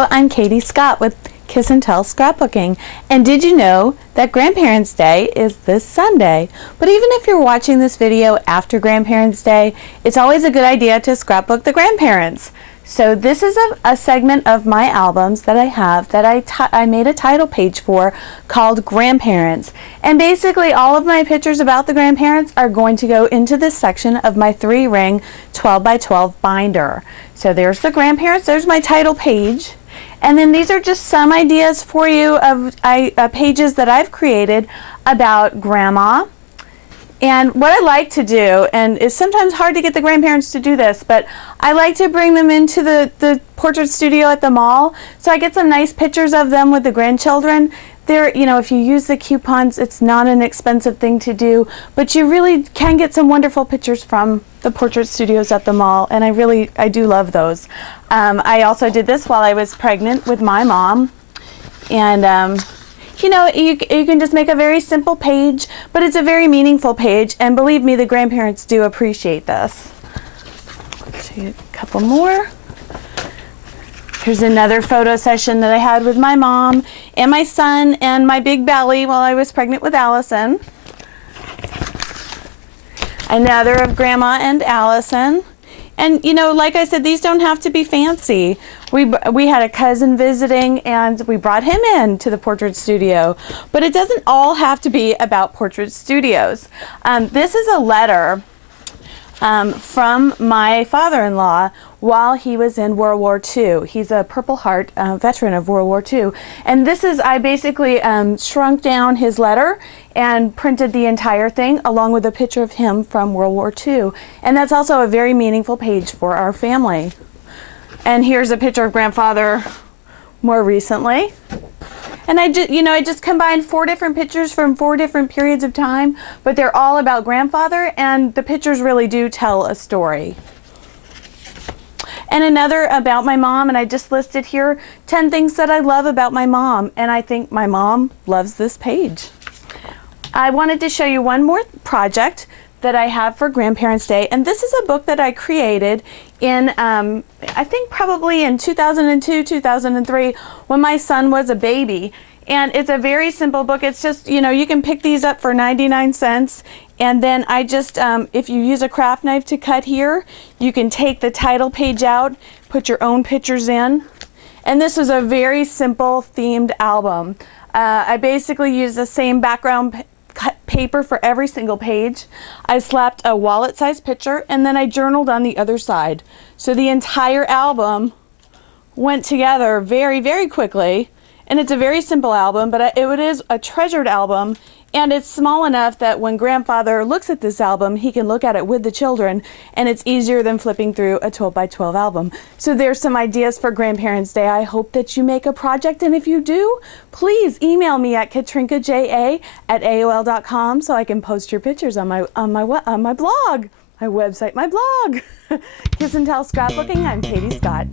Hello, I'm Katie Scott with Kiss and Tell Scrapbooking. And did you know that Grandparents' Day is this Sunday? But even if you're watching this video after Grandparents' Day, it's always a good idea to scrapbook the grandparents. So this is a segment of my albums that I have that I made a title page for called Grandparents. And basically all of my pictures about the grandparents are going to go into this section of my 3-ring 12 by 12 binder. So there's the grandparents, there's my title page. And then these are just some ideas for you of pages that I've created about Grandma. And what I like to do, and it's sometimes hard to get the grandparents to do this, but I like to bring them into the portrait studio at the mall, so I get some nice pictures of them with the grandchildren. They're, you know, if you use the coupons, it's not an expensive thing to do, but you really can get some wonderful pictures from the portrait studios at the mall, and I do love those. I also did this while I was pregnant with my mom, and you know, you can just make a very simple page, but it's a very meaningful page, and believe me, the grandparents do appreciate this. I'll show you a couple more. Here's another photo session that I had with my mom and my son and my big belly while I was pregnant with Allison. Another of Grandma and Allison. And you know, like I said, these don't have to be fancy. We had a cousin visiting and we brought him in to the portrait studio. But it doesn't all have to be about portrait studios. This is a letter from my father-in-law while he was in World War II. He's a Purple Heart veteran of World War II. And this is, I basically shrunk down his letter and printed the entire thing along with a picture of him from World War II. And that's also a very meaningful page for our family. And here's a picture of Grandfather more recently. And I just combined 4 different pictures from 4 different periods of time, but they're all about Grandfather, and the pictures really do tell a story. And another about my mom, and I just listed here 10 things that I love about my mom, and I think my mom loves this page. I wanted to show you one more project that I have for Grandparents' Day, and this is a book that I created in, I think probably in 2002, 2003, when my son was a baby. And it's a very simple book. It's just, you know, you can pick these up for 99 cents. And then I just, if you use a craft knife to cut here, you can take the title page out, put your own pictures in. And this was a very simple themed album. I basically used the same background cut paper for every single page. I slapped a wallet-sized picture, and then I journaled on the other side. So the entire album went together very, very quickly. And it's a very simple album, but it is a treasured album, and it's small enough that when Grandfather looks at this album, he can look at it with the children, and it's easier than flipping through a 12 by 12 album. So there's some ideas for Grandparents' Day. I hope that you make a project, and if you do, please email me at katrinkaja@aol.com so I can post your pictures on my blog, my website, my blog. Kiss and Tell Scrapbooking. I'm Katie Scott.